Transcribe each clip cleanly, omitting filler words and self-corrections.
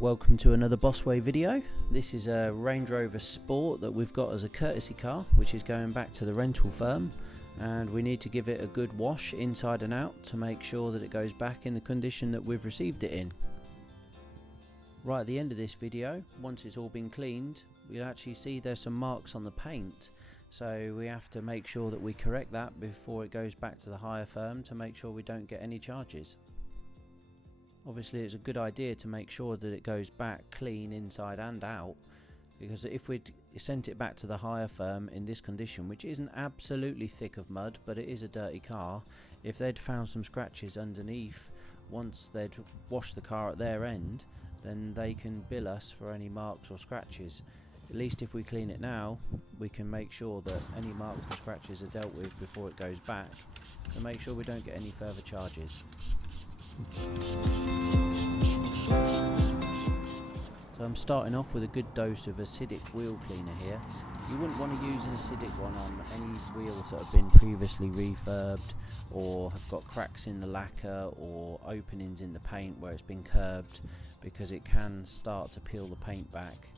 Welcome to another Bossway video. This is a Range Rover Sport that we've got as a courtesy car, which is going back to the rental firm, and we need to give it a good wash inside and out to make sure that it goes back in the condition that we've received it in. Right at the end of this video, once it's all been cleaned, we'll actually see there's some marks on the paint, so we have to make sure that we correct that before it goes back to the hire firm to make sure we don't get any charges. Obviously it's a good idea to make sure that it goes back clean inside and out, because if we'd sent it back to the hire firm in this condition, which isn't absolutely thick of mud but it is a dirty car, if they'd found some scratches underneath once they'd washed the car at their end, then they can bill us for any marks or scratches. At least if we clean it now, we can make sure that any marks and scratches are dealt with before it goes back, to make sure we don't get any further charges. So I'm starting off with a good dose of acidic wheel cleaner here. You wouldn't want to use an acidic one on any wheels that have been previously refurbed or have got cracks in the lacquer or openings in the paint where it's been curbed, because it can start to peel the paint back.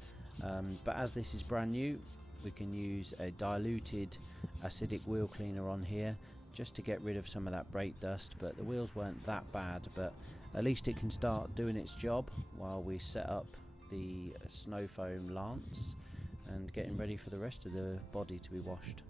But as this is brand new, we can use a diluted acidic wheel cleaner on here just to get rid of some of that brake dust. But the wheels weren't that bad, but at least it can start doing its job while we set up the snow foam lance and getting ready for the rest of the body to be washed.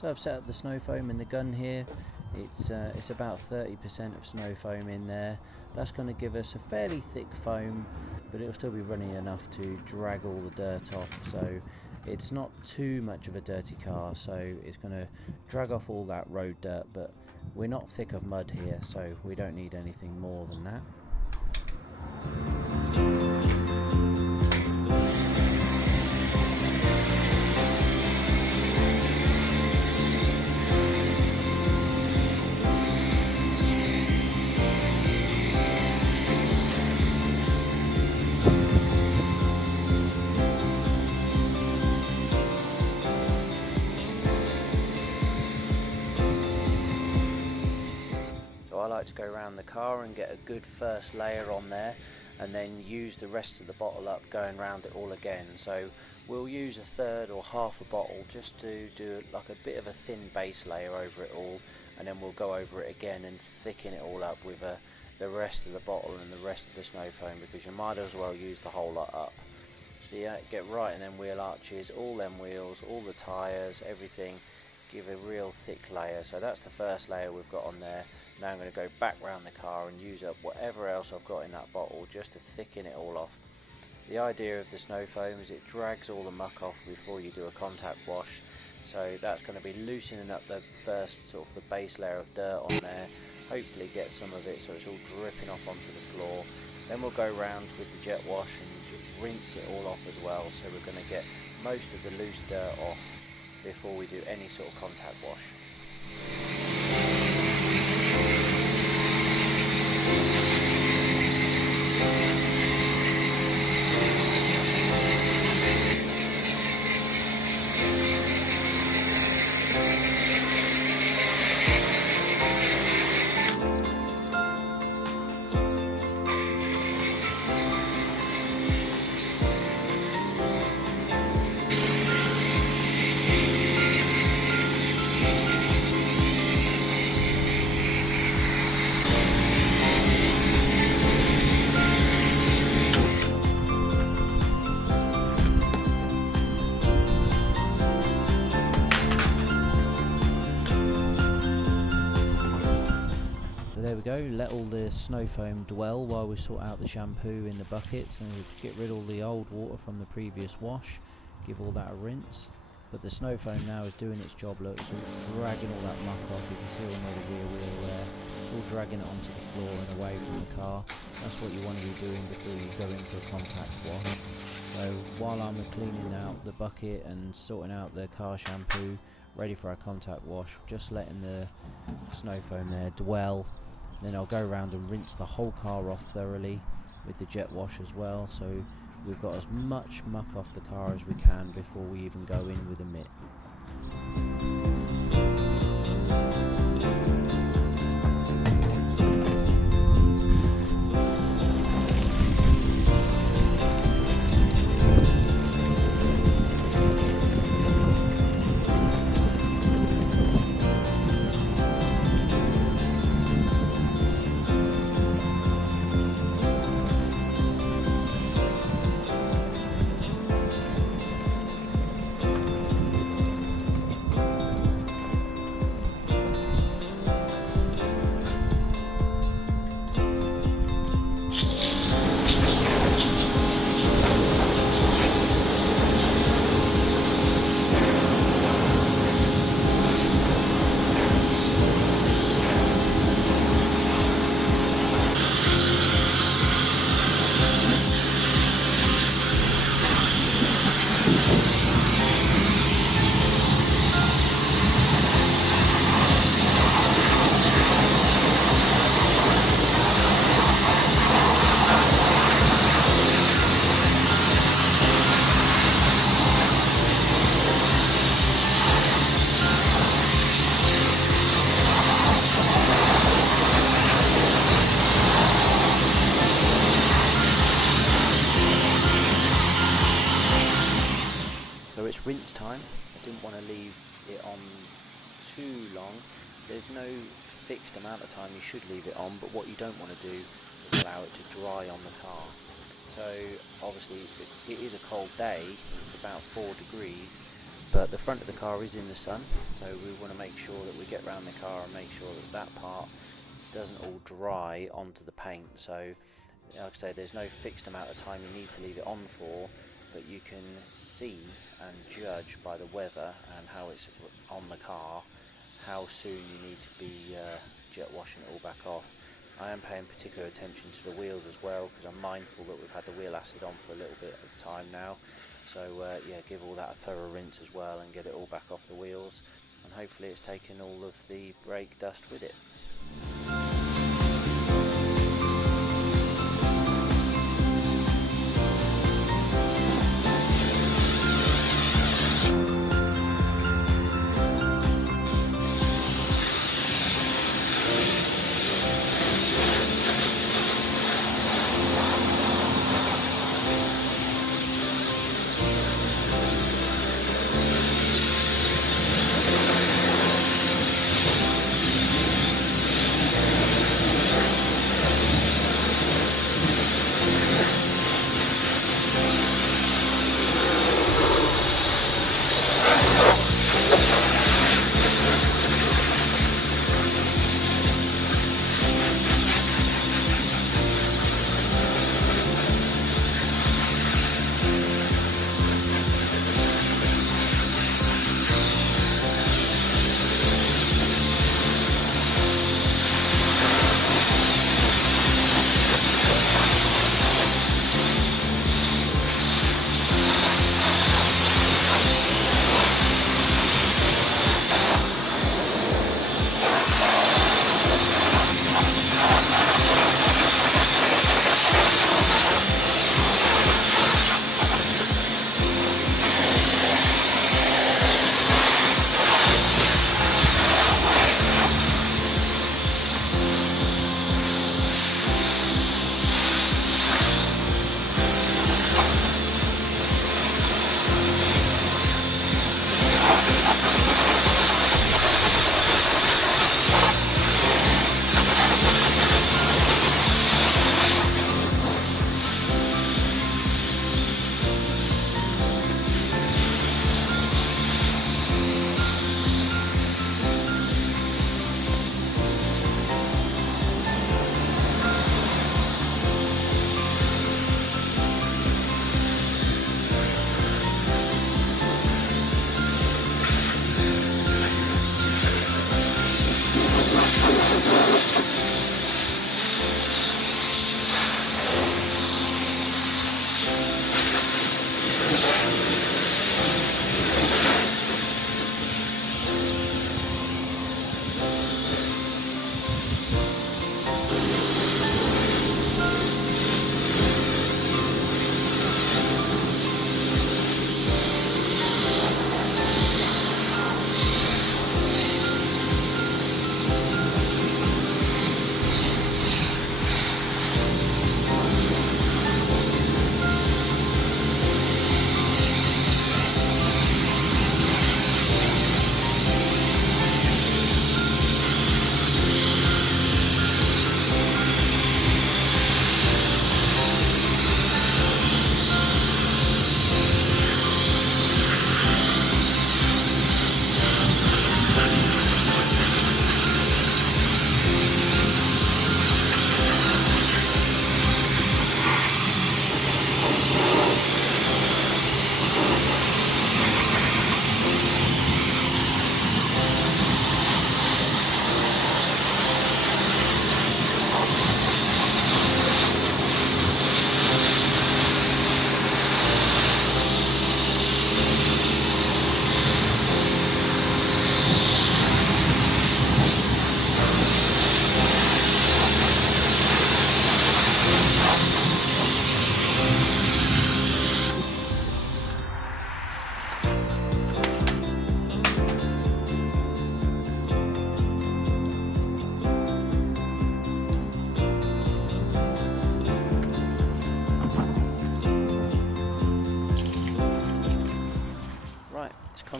So I've set up the snow foam in the gun here. It's about 30% of snow foam in there. That's going to give us a fairly thick foam, but it'll still be running enough to drag all the dirt off. So it's not too much of a dirty car, so it's going to drag off all that road dirt, but we're not thick of mud here, so we don't need anything more than that. I like to go around the car and get a good first layer on there, and then use the rest of the bottle up going around it all again. So we'll use a third or half a bottle just to do like a bit of a thin base layer over it all, and then we'll go over it again and thicken it all up with the rest of the bottle and the rest of the snow foam, because you might as well use the whole lot up. So yeah, get right in them wheel arches, all them wheels, all the tyres, everything. Give a real thick layer. So that's the first layer we've got on there. Now I'm going to go back round the car and use up whatever else I've got in that bottle just to thicken it all off. The idea of the snow foam is it drags all the muck off before you do a contact wash, so that's going to be loosening up the first sort of the base layer of dirt on there, hopefully get some of it so it's all dripping off onto the floor. Then we'll go round with the jet wash and just rinse it all off as well, so we're going to get most of the loose dirt off. before we do any sort of contact wash. There we go, let all the snow foam dwell while we sort out the shampoo in the buckets, and we get rid of all the old water from the previous wash, give all that a rinse. But the snow foam now is doing its job. Look, it's all dragging all that muck off. You can see all near the rear wheel there. It's all dragging it onto the floor and away from the car. That's what you want to be doing before you go in for a contact wash. So while I'm cleaning out the bucket and sorting out the car shampoo, ready for our contact wash, just letting the snow foam there dwell. Then I'll go around and rinse the whole car off thoroughly with the jet wash as well, so we've got as much muck off the car as we can before we even go in with a mitt. So it's rinse time. I didn't want to leave it on too long. There's no fixed amount of time you should leave it on, but what you don't want to do is allow it to dry on the car. So obviously it is a cold day, it's about 4 degrees, but the front of the car is in the sun, so we want to make sure that we get around the car and make sure that that part doesn't all dry onto the paint. So like I say, there's no fixed amount of time you need to leave it on for, but you can see and judge by the weather and how it's on the car how soon you need to be jet washing it all back off. I am paying particular attention to the wheels as well, because I'm mindful that we've had the wheel acid on for a little bit of time now. So yeah, give all that a thorough rinse as well and get it all back off the wheels, and hopefully it's taken all of the brake dust with it.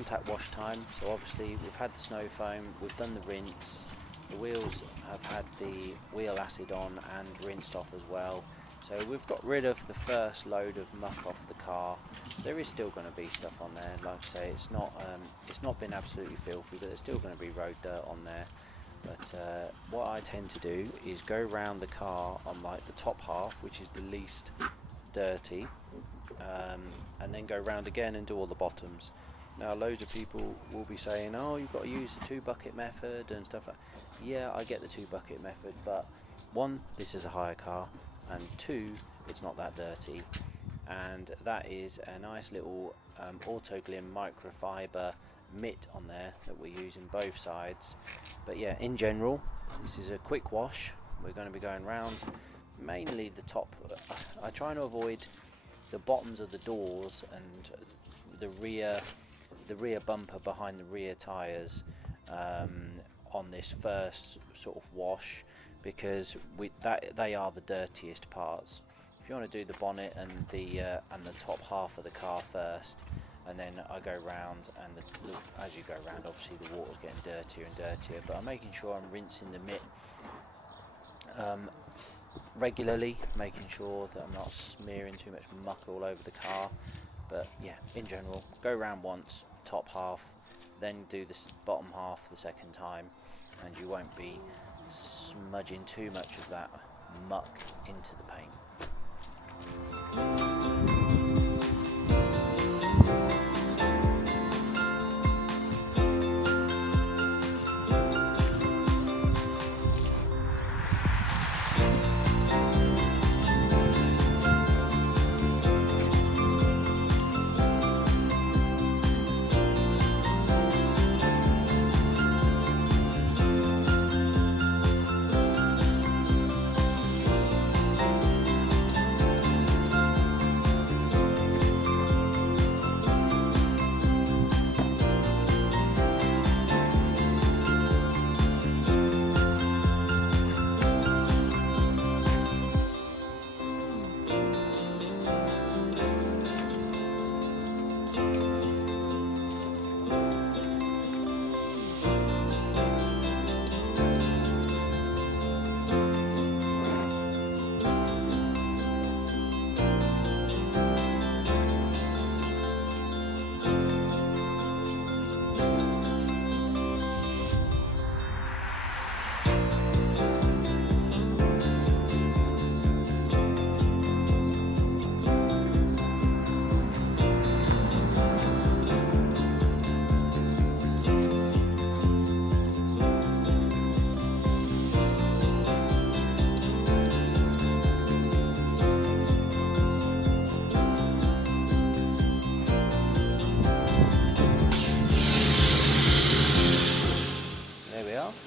contact wash time. So obviously we've had the snow foam, we've done the rinse, the wheels have had the wheel acid on and rinsed off as well. So we've got rid of the first load of muck off the car. There is still going to be stuff on there, like I say, it's not been absolutely filthy, but there's still going to be road dirt on there. But what I tend to do is go around the car on like the top half, which is the least dirty, and then go round again and do all the bottoms. Now loads of people will be saying, oh, you've got to use the 2-bucket method and stuff like that. Yeah, I get the 2-bucket method, but one, this is a hire car, and two, it's not that dirty. And that is a nice little Autoglym microfiber mitt on there that we're using both sides. But yeah, in general, this is a quick wash. We're going to be going round mainly the top. I try and avoid the bottoms of the doors and the rear bumper behind the rear tyres on this first sort of wash, because they are the dirtiest parts. If you want to do the bonnet and the top half of the car first, and then I go round, and as you go round, obviously the water's getting dirtier and dirtier, but I'm making sure I'm rinsing the mitt regularly, making sure that I'm not smearing too much muck all over the car. But yeah, in general, go round once, top half, then do this bottom half the second time, and you won't be smudging too much of that muck into the paint.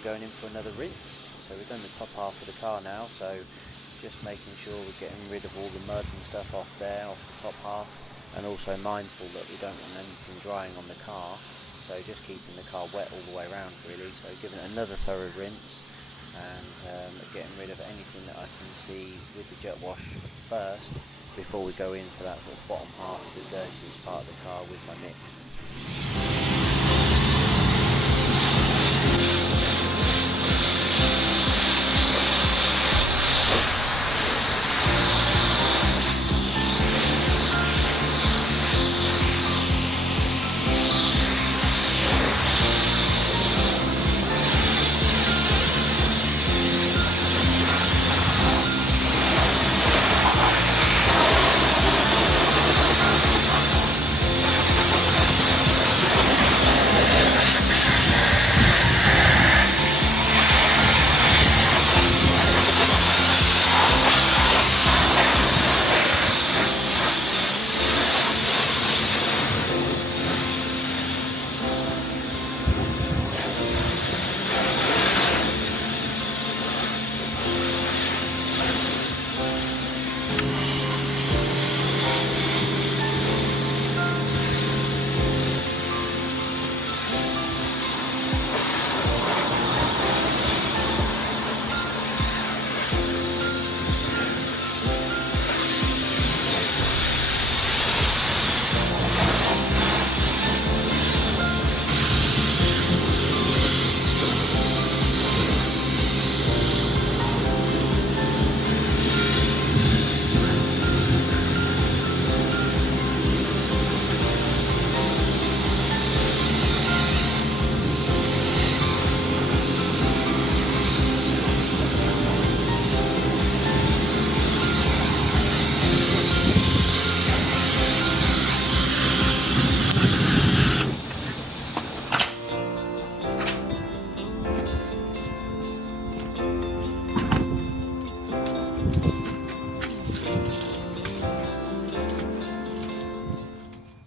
Going in for another rinse. So we've done the top half of the car now, so just making sure we're getting rid of all the mud and stuff off there, off the top half, and also mindful that we don't want anything drying on the car, so just keeping the car wet all the way around really. So giving it another thorough rinse, and getting rid of anything that I can see with the jet wash first before we go in for that sort of bottom half, the dirtiest part of the car with my mitt.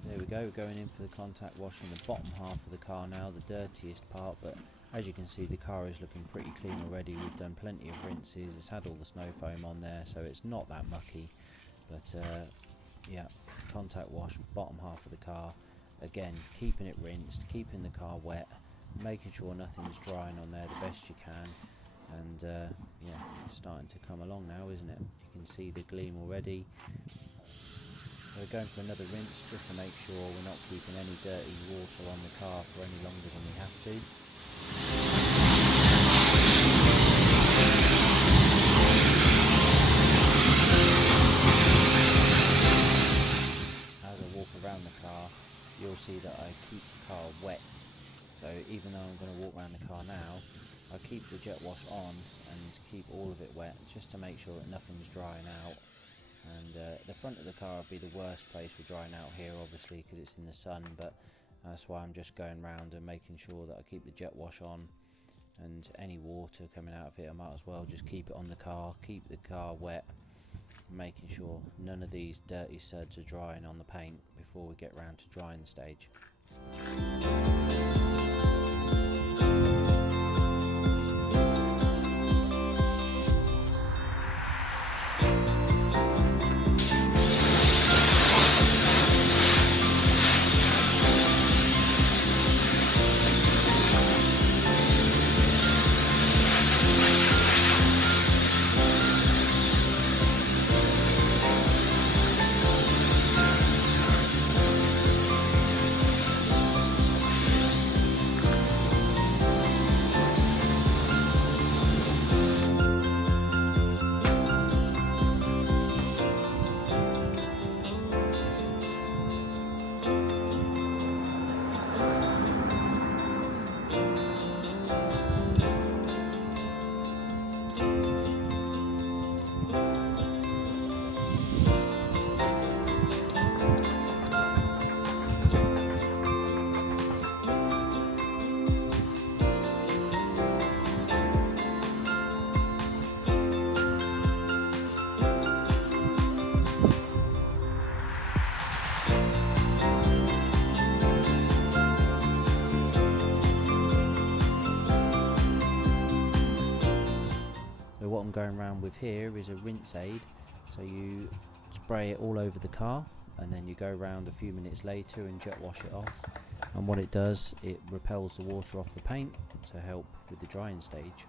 There we go, we're going in for the contact wash on the bottom half of the car now, the dirtiest part, but as you can see the car is looking pretty clean already. We've done plenty of rinses, it's had all the snow foam on there, so it's not that mucky. But yeah, contact wash, bottom half of the car, again keeping it rinsed, keeping the car wet, making sure nothing's drying on there the best you can. And yeah, it's starting to come along now, isn't it? You can see the gleam already. We're going for another rinse just to make sure we're not keeping any dirty water on the car for any longer than we have to. As I walk around the car, you'll see that I keep the car wet. So even though I'm going to walk around the car now, I keep the jet wash on and keep all of it wet just to make sure that nothing's drying out. And the front of the car would be the worst place for drying out here, obviously, because it's in the sun, but that's why I'm just going round and making sure that I keep the jet wash on, and any water coming out of it I might as well just keep it on the car, keep the car wet, making sure none of these dirty suds are drying on the paint before we get round to drying the stage. What I'm going around with here is a rinse aid, so you spray it all over the car and then you go around a few minutes later and jet wash it off, and what it does, it repels the water off the paint to help with the drying stage.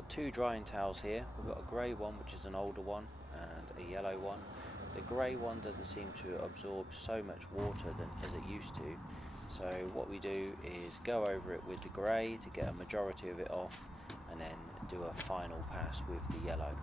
got two drying towels here. We've got a grey one, which is an older one, and a yellow one. The grey one doesn't seem to absorb so much water as it used to, so what we do is go over it with the grey to get a majority of it off, and then do a final pass with the yellow.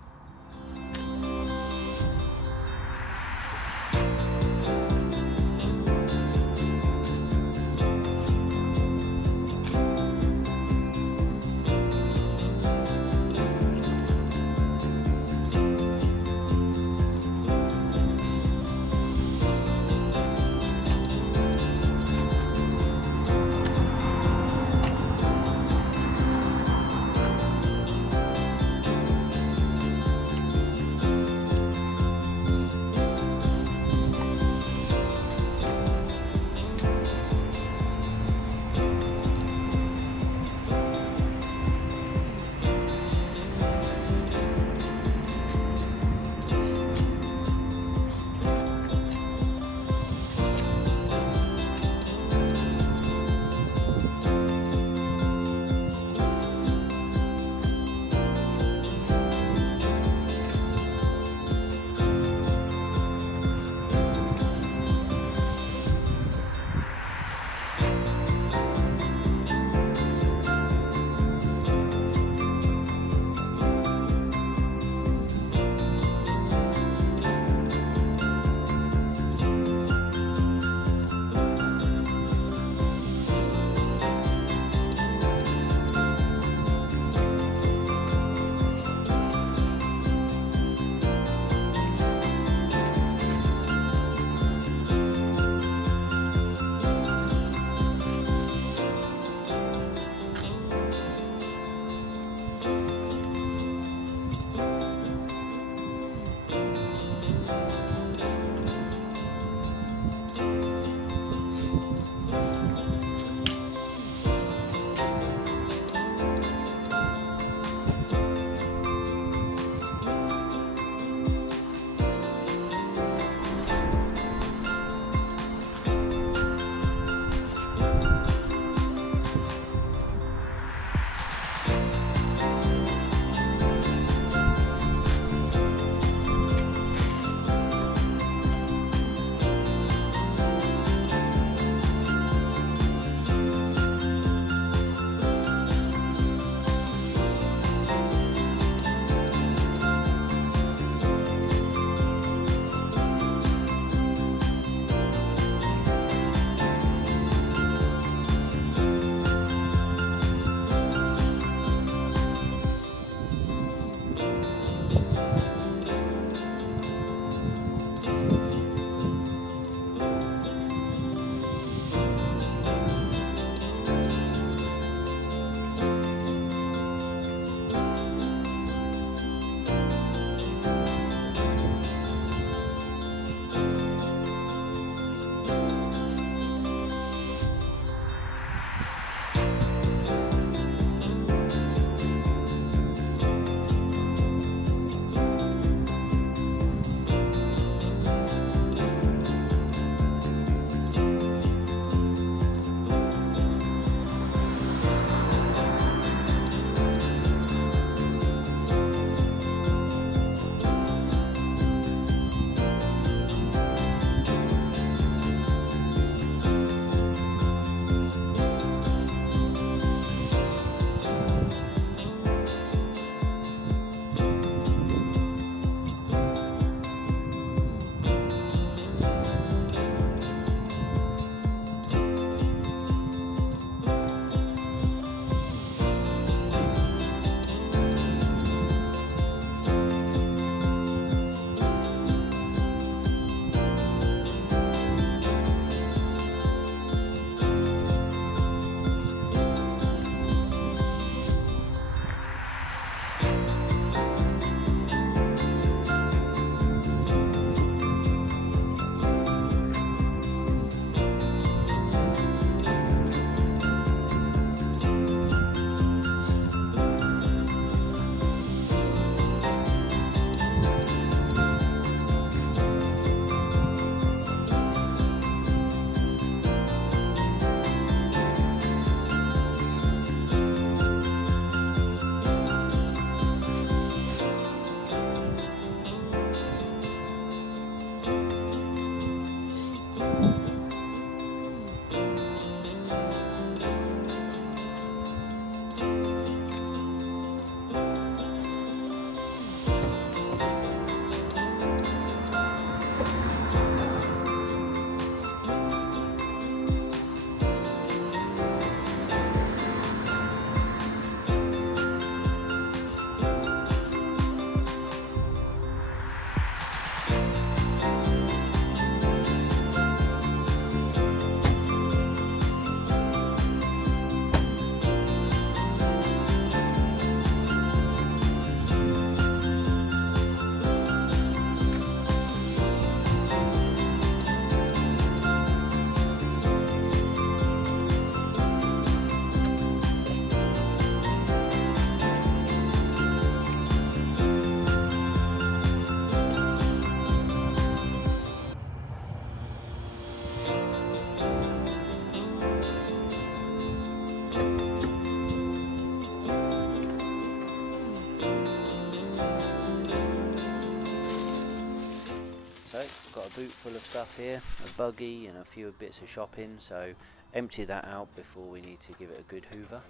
boot full of stuff here, a buggy and a few bits of shopping, so empty that out before we need to give it a good hoover.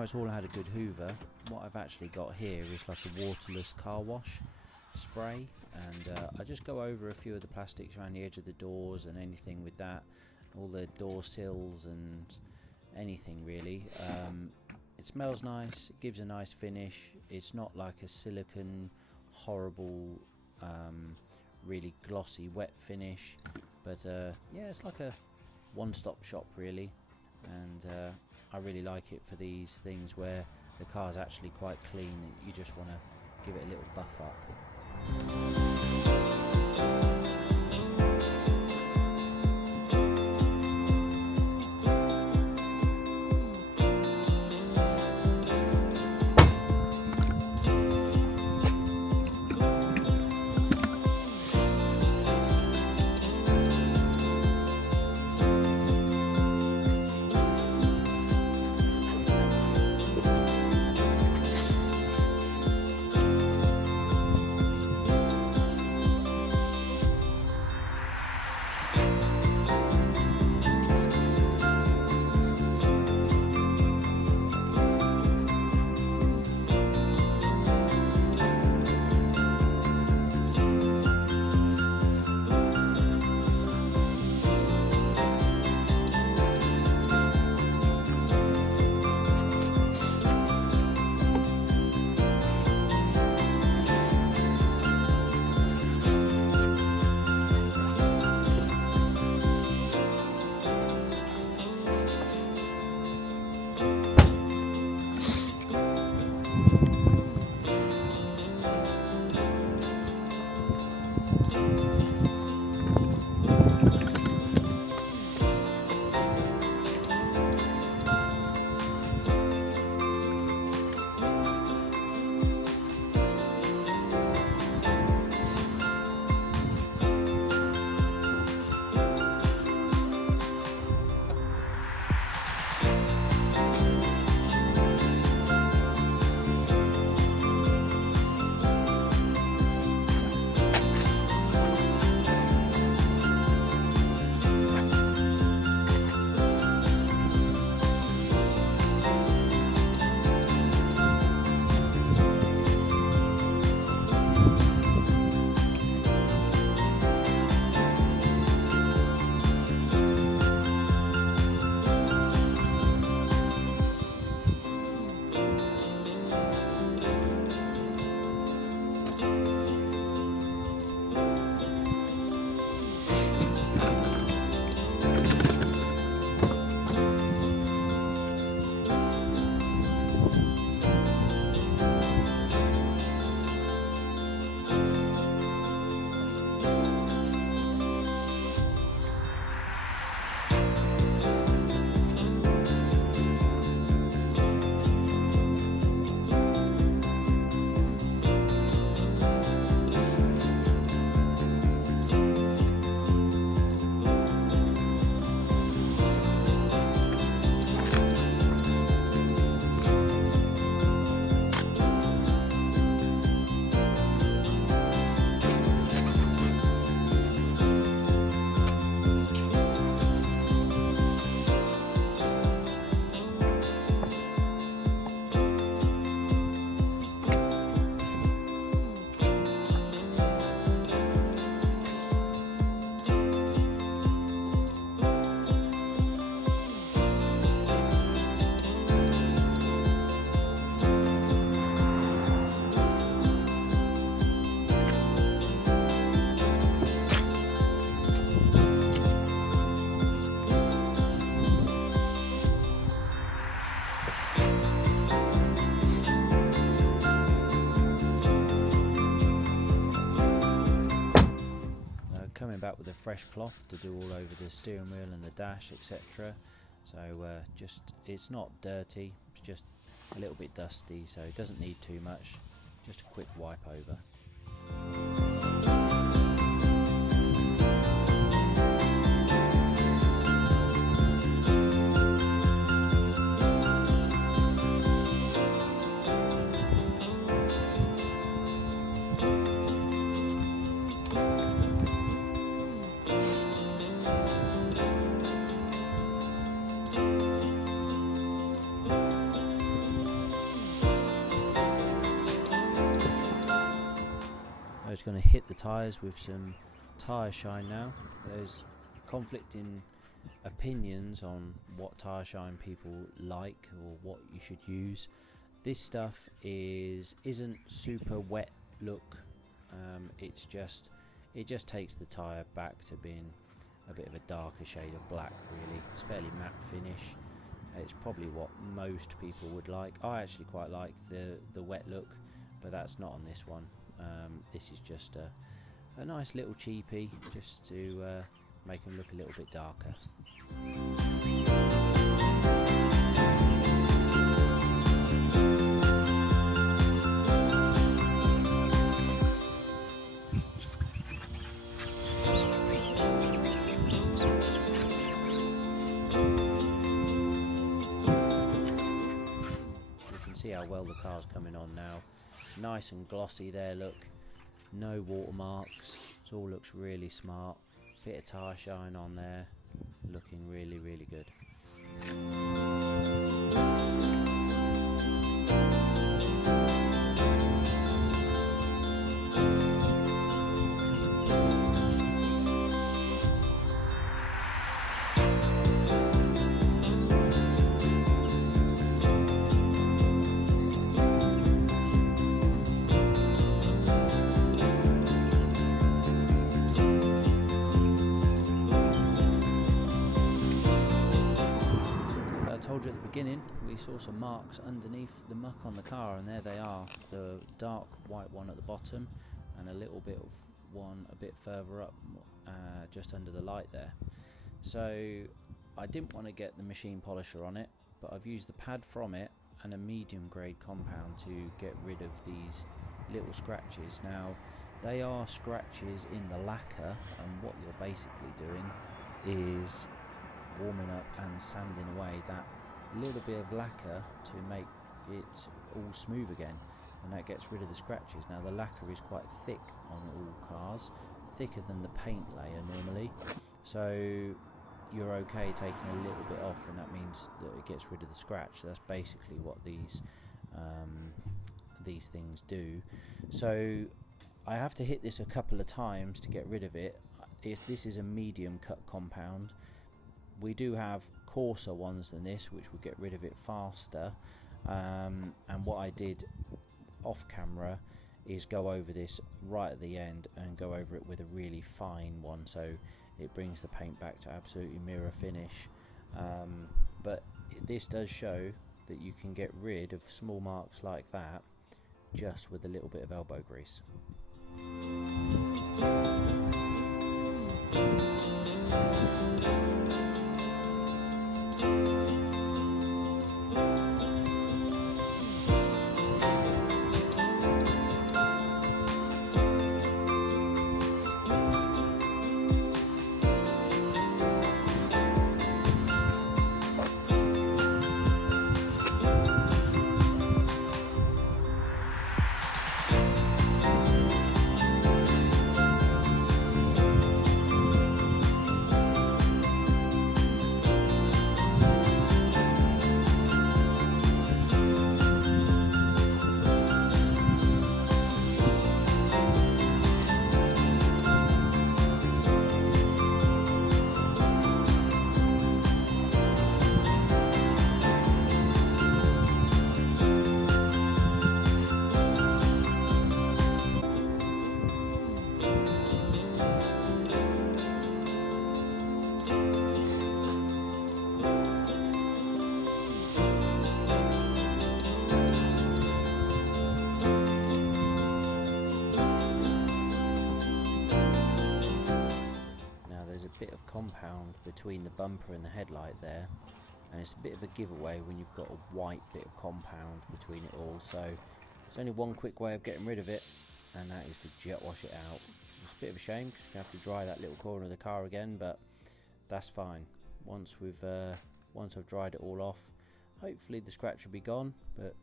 now it's all had a good hoover, what I've actually got here is like a waterless car wash spray, and I just go over a few of the plastics around the edge of the doors and anything with that, all the door sills and anything really. It smells nice, it gives a nice finish. It's not like a silicone horrible really glossy wet finish, but yeah, it's like a one-stop shop really, and I really like it for these things where the car's actually quite clean. You just want to give it a little buff up. Coming back with a fresh cloth to do all over the steering wheel and the dash, etc. So just, it's not dirty, it's just a little bit dusty, so it doesn't need too much, just a quick wipe over. just going to hit the tyres with some tyre shine now. There's conflicting opinions on what tyre shine people like or what you should use. This stuff isn't super wet look. It just takes the tyre back to being a bit of a darker shade of black, really. It's fairly matte finish. It's probably what most people would like. I actually quite like the wet look, but that's not on this one. This is just a nice little cheapie, just to make them look a little bit darker. See how well the car's coming on now. Nice and glossy there, look. No watermarks. It all looks really smart. Bit of tyre shine on there. Looking really, really good. Told you at the beginning we saw some marks underneath the muck on the car, and there they are, the dark white one at the bottom and a little bit of one a bit further up, just under the light there. So I didn't want to get the machine polisher on it, but I've used the pad from it and a medium grade compound to get rid of these little scratches. Now they are scratches in the lacquer, and what you're basically doing is warming up and sanding away that little bit of lacquer to make it all smooth again, and that gets rid of the scratches. Now the lacquer is quite thick on all cars, thicker than the paint layer normally, so you're okay taking a little bit off, and that means that it gets rid of the scratch. That's basically what these things do. So I have to hit this a couple of times to get rid of it. If this is a medium cut compound, we do have coarser ones than this, which will get rid of it faster. And what I did off camera is go over this right at the end and go over it with a really fine one, so it brings the paint back to absolutely mirror finish. But this does show that you can get rid of small marks like that just with a little bit of elbow grease. Bit of compound between the bumper and the headlight there, and it's a bit of a giveaway when you've got a white bit of compound between it all. So there's only one quick way of getting rid of it, and that is to jet wash it out. It's a bit of a shame because you have to dry that little corner of the car again, but that's fine. Once I've dried it all off, hopefully the scratch will be gone, but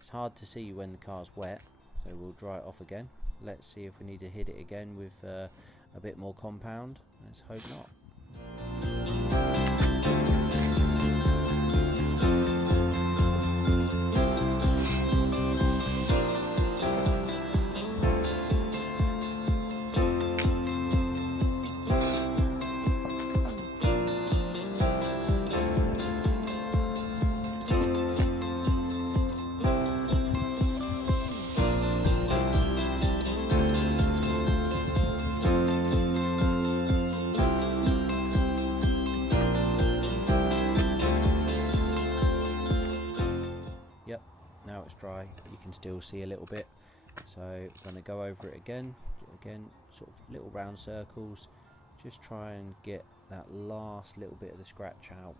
it's hard to see when the car's wet, so we'll dry it off again. Let's see if we need to hit it again with a bit more compound. Let's hope not. dry, you can still see a little bit. So I'm going to go over it again, sort of little round circles, just try and get that last little bit of the scratch out.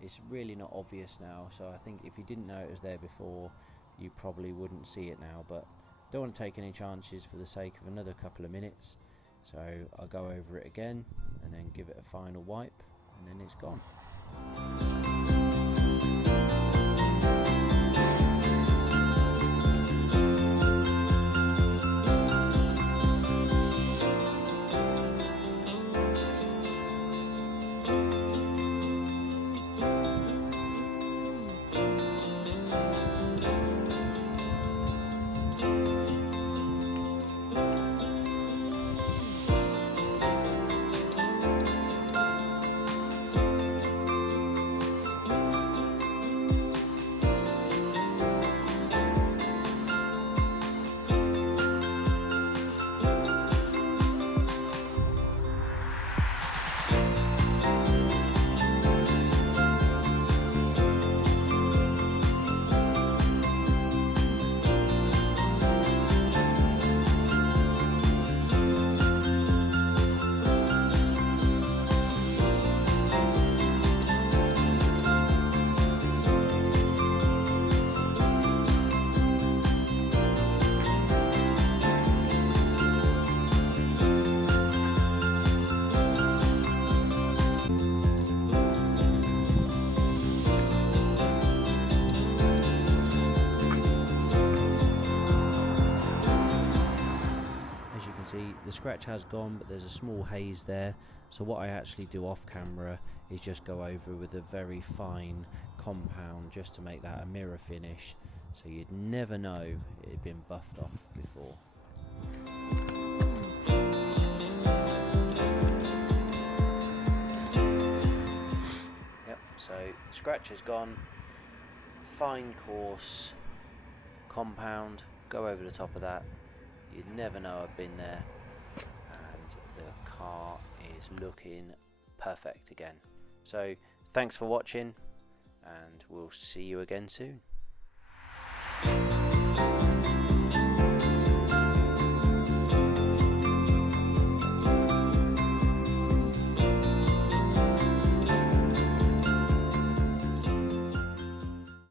It's really not obvious now, so I think if you didn't know it was there before, you probably wouldn't see it now, but don't want to take any chances for the sake of another couple of minutes. So I'll go over it again and then give it a final wipe, and then it's gone. See, the scratch has gone, but there's a small haze there, so what I actually do off camera is just go over with a very fine compound just to make that a mirror finish, so you'd never know it had been buffed off before. Yep, so scratch has gone, fine coarse compound, go over the top of that. You'd never know I've been there, and the car is looking perfect again. So thanks for watching, and we'll see you again soon.